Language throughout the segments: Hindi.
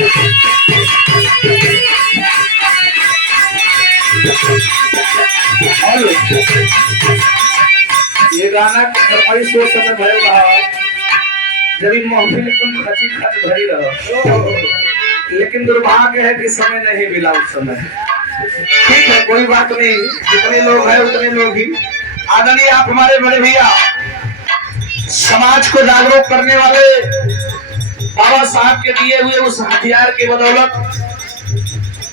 ये गाना बड़ी सोच समय भर रहा जब महफिल एकदम खची खच भरी रहा, लेकिन दुर्भाग्य है कि समय नहीं मिला उस समय। ठीक है, कोई बात नहीं, जितने लोग हैं उतने लोग ही। आदरणीय आप हमारे बड़े भैया, समाज को जागरूक करने वाले, बाबा साहब के दिए हुए उस हथियार की बदौलत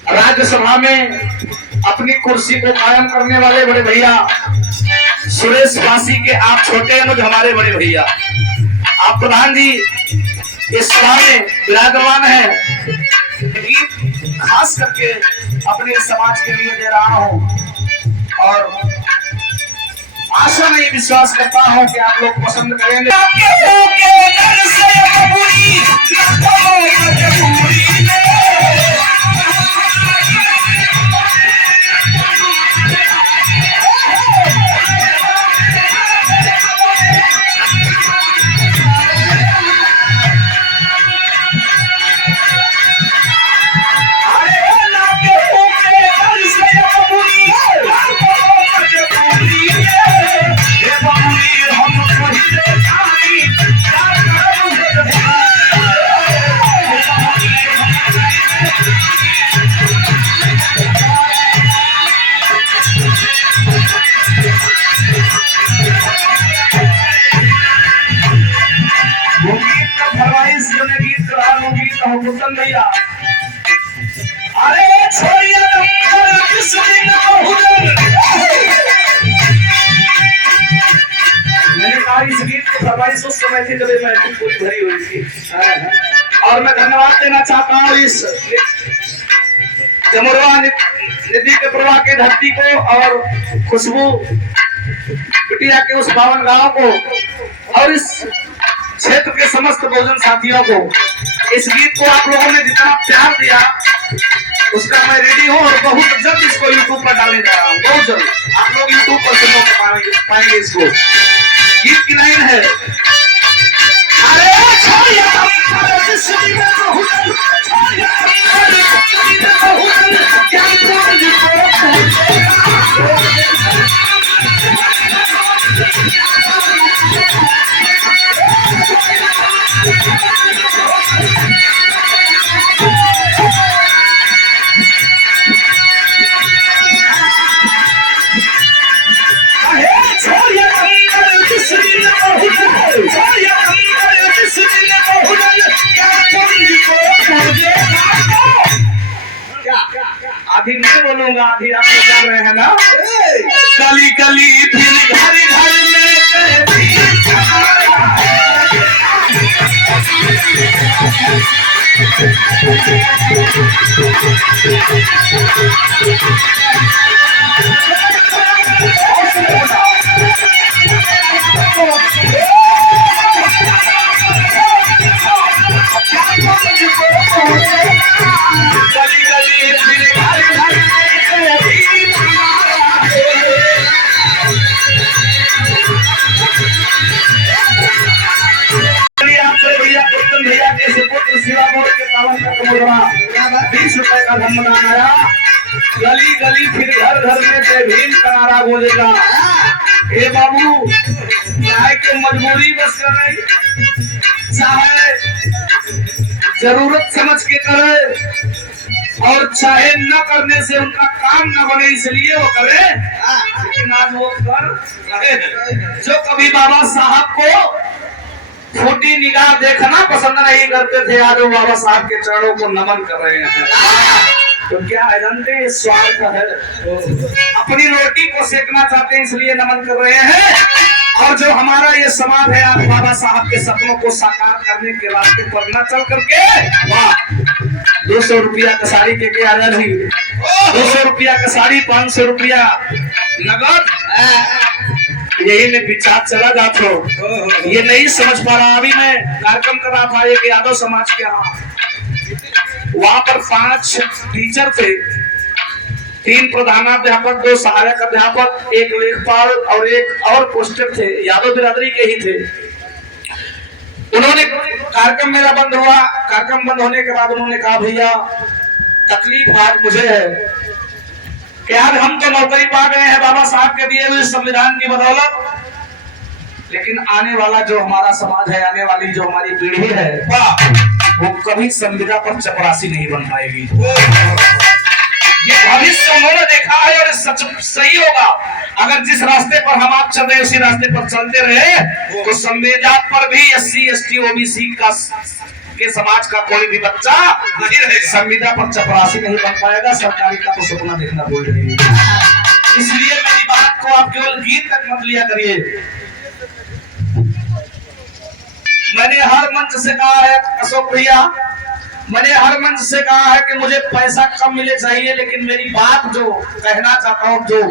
राज्यसभा में अपनी कुर्सी को कायम करने वाले बड़े भैया सुरेश वासी के आप छोटे अनुज हमारे बड़े भैया, आप प्रधान जी इस सभा में विराजमान है। गीत खास करके अपने समाज के लिए दे रहा हूं और आशा नहीं विश्वास करता हूं कि आप लोग पसंद करेंगे। भैया अरे छोड़िए मैंने कहा इस गीत की फरमाइश उस समय थी जब महफिल पूरी भरी हुई थी और मैं धन्यवाद देना चाहता हूँ इस जमुरवा नदी के प्रवाह की धरती को और खुशबू बिटिया के उस पावन गांव को और इस क्षेत्र के समस्त भोजन साथियों को। इस गीत को आप लोगों ने जितना प्यार दिया उसका मैं रेडी हूँ और बहुत जल्द इसको यूट्यूब पर डालने जा रहा हूँ, बहुत जल्द आप लोग यूट्यूब पर सुन पाएंगे इसको। गीत की लाइन है अरे आधी मैं बोलूंगा, आधी आप लोग कर रहे हैं ना। गली गली फिर घर घर में भैया के सुपुत्र शिवा मोड़ के पावन का 20 रुपए का धमदान आया। गली गली फिर घर घर में जय भीम का नारा बोलेगा। हे बाबू चाहे के मजबूरी बस कर रही, चाहे जरूरत समझ के करे और चाहे न करने से उनका काम न बने इसलिए वो करे, लेकिन आज वो कर रहे हैं। जो कभी बाबा साहब को छोटी निगाह देखना पसंद नहीं करते थे, आज वो बाबा साहब के चरणों को नमन कर रहे हैं। तो क्या है जानते, स्वार्थ है, अपनी रोटी को सेकना चाहते हैं इसलिए नमन कर रहे हैं। और जो हमारा ये समाज है आज बाबा साहब के सपनों को साकार करने के रास्ते पर न चल करके 200 रुपया का साड़ी के आया जी, 200 रुपया का साड़ी, 500 रुपया नगद, यही में विचार चला जाता हो। ये नहीं समझ पा रहा। अभी मैं कार्यक्रम कर रहा था एक यादव समाज के यहाँ, वहां पर 5 टीचर थे, 3 प्रधानाध्यापक, 2 सहायक अध्यापक, 1 लेखपाल और 1 और पोस्टर थे, यादव बिरादरी के ही थे। उन्होंने कार्यक्रम मेरा बंद हुआ। कार्यक्रम बंद होने के बाद उन्होंने कहा भैया तकलीफ आज मुझे है कि आज हम तो नौकरी पा गए हैं बाबा साहब के दिए हुए संविधान की बदौलत, लेकिन आने वाला जो हमारा समाज है, आने वाली जो हमारी पीढ़ी है, वो कभी संविदा पर चपरासी नहीं बन पाएगी। ये भविष्य उन्होंने देखा है और सच सही होगा। अगर जिस रास्ते पर हम आप चल रहे उसी रास्ते पर चलते रहे तो संविदा पर भी SC ST OBC के समाज का कोई भी बच्चा संविदा पर चपरासी नहीं बन पाएगा। सरकारी का तो सपना देखना भूल रही है। इसलिए मेरी बात को आप केवल गीत तक मत लिया करिए। मैंने हर मंच से कहा है अशोक भैया, मैंने हर मंच से कहा है कि मुझे पैसा कम मिले चाहिए, लेकिन मेरी बात जो कहना चाहता हूँ, जो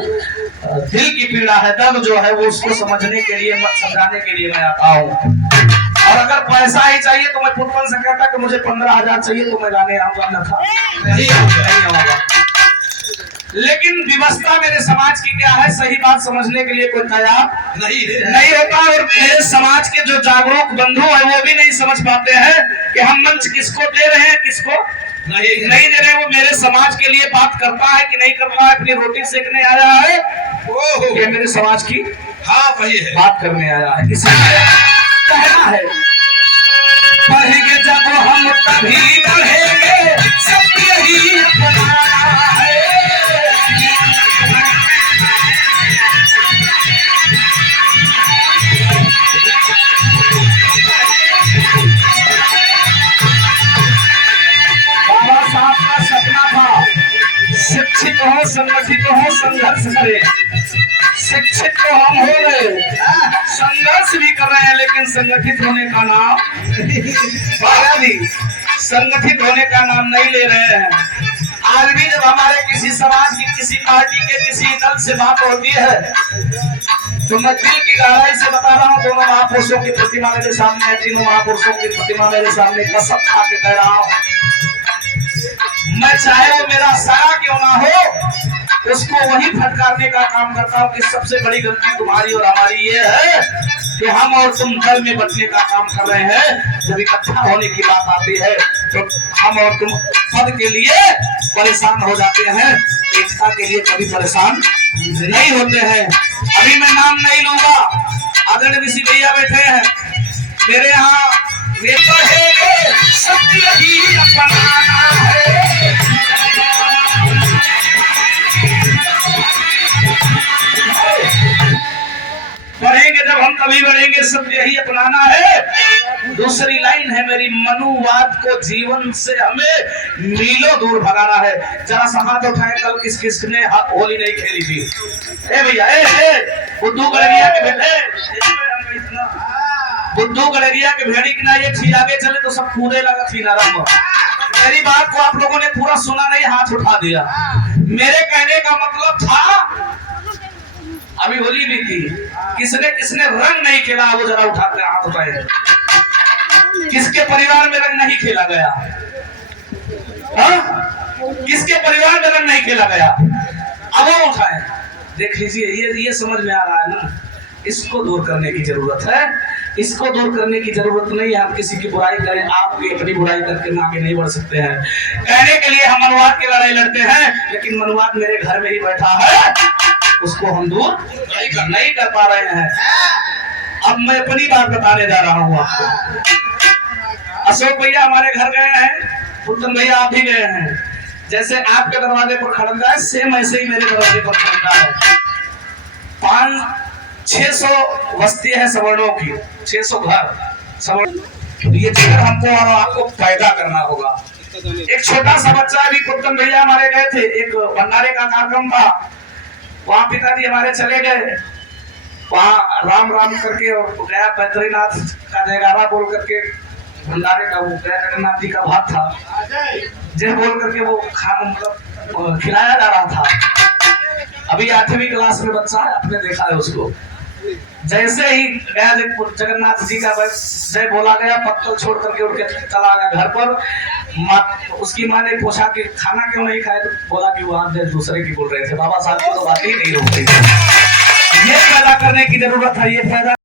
दिल की पीड़ा है, दर्द जो है, वो उसको समझने के लिए, मत समझाने के लिए मैं आता हूँ। और अगर पैसा ही चाहिए तो मैं पुष्पन से कहता कि मुझे 15,000 चाहिए तो मैं गाने आऊंगा, न था नहीं आऊंगा। लेकिन व्यवस्था मेरे समाज की क्या है, सही बात समझने के लिए कोई तैयार नहीं होता। और मेरे समाज के जो जागरूक बंधु है वो भी नहीं समझ पाते हैं कि हम मंच किसको दे रहे हैं, किसको नहीं दे रहे हैं। वो मेरे समाज के लिए बात करता है कि नहीं करता है, अपनी रोटी सेकने आया है, ये मेरे समाज की बात करने आया है। इसलिए कहना है पढ़ेंगे जब हम तभी बढ़ेंगे, सब यही अपनाना है। बाबा साहब का सपना था शिक्षित हो, संगठित हो, संघर्ष करें। शिक्षित तो हम हो गए, संघर्ष भी कर रहे हैं, लेकिन संगठित होने का नाम संगठित होने का नाम नहीं ले रहे हैं। आज भी जब हमारे किसी समाज की, किसी पार्टी के, किसी दल से बात होती है तो मैं दिल की गहराई से बता रहा हूँ, दोनों महापुरुषों की प्रतिमा मेरे सामने है, तीनों महापुरुषों की प्रतिमा मेरे सामने, कसम खा के कह रहा हूँ, मैं चाहे वो मेरा सारा क्यों ना हो, उसको वही फटकारने का काम करता हूँ कि सबसे बड़ी गलती तुम्हारी और हमारी ये है कि हम और तुम दल में बचने का काम कर रहे हैं। जब इकट्ठा होने की बात आती है तो हम और तुम पद के लिए परेशान हो जाते हैं, एकता के लिए कभी परेशान नहीं होते हैं। अभी मैं नाम नहीं लूंगा, आदरणीय ऋषि भैया बैठे हैं मेरे यहाँ, सत्य ही अपनाना है। बढ़ेंगे जब हम तभी बढ़ेंगे, सत्य ही अपनाना है। दूसरी लाइन है मेरी, मनुवाद को जीवन से हमें मीलों दूर भगाना है। जरा सा हाथ उठाए, कल किस किस ने होली नहीं खेली थी? ए भैया, बुद्धू गड़रिया के बेटे, बुद्धू गड़रिया के भेड़ी की ना ये थी, आगे चले तो सब कूदे लगा थी नरम। मेरी बात को आप लोगों ने पूरा सुना नहीं, हाथ उठा दिया। मेरे कहने का मतलब था अभी होली भी थी, किसने किसने रंग नहीं खेला, वो जरा उठाते हाथ उठाए। किसके परिवार में रंग नहीं खेला गया? किसके परिवार में रंग नहीं खेला गया? अब वो उठाए, देख लीजिए, ये समझ में आ रहा है ना। इसको दूर करने की जरूरत है, इसको दूर करने की जरूरत नहीं है। आप किसी की बुराई करें, आप अपनी बुराई करके आगे नहीं बढ़ सकते हैं। कहने के लिए हम मनुवाद की लड़ाई लड़ते हैं, लेकिन मनुवाद मेरे घर में ही बैठा है, उसको हम दूर नहीं कर पा रहे हैं। अब मैं अपनी बात बताने जा रहा हूँ आपको। अशोक भैया हमारे घर गए हैं, पुतन भैया आप भी गए हैं। जैसे आपके दरवाजे पर खड़ंगा है, सेम ऐसे ही मेरे दरवाजे पर खड़ंगा है। 500-600 बस्ती है सवर्णों की, 600 घर सवर्ण। ये जगह हमको और आपको पैदा करना होगा। एक छोटा सा बच्चा, अभी पुतन भैया हमारे गए थे, एक भंडारे का कार्यक्रम था, वहाँ पिताजी हमारे चले गए, वहाँ राम राम करके और गया बैद्रीनाथ का जयकारा बोल करके, भंडारे का वो गया जगन्नाथ जी का भात था, जय बोल करके वो खाना मतलब खिलाया जा रहा था। अभी 8वीं क्लास में बच्चा है, आपने देखा है उसको। जैसे ही गया जगन्नाथ जी का जय बोला गया, पत्तल छोड़ करके उठ के चला गया घर पर। उसकी माँ ने पूछा कि खाना क्यों नहीं खाए, तो बोला कि वो आप दूसरे की बोल रहे थे, बाबा साहब की तो बात ही नहीं होती। ये पैदा करने की जरूरत है, ये पैदा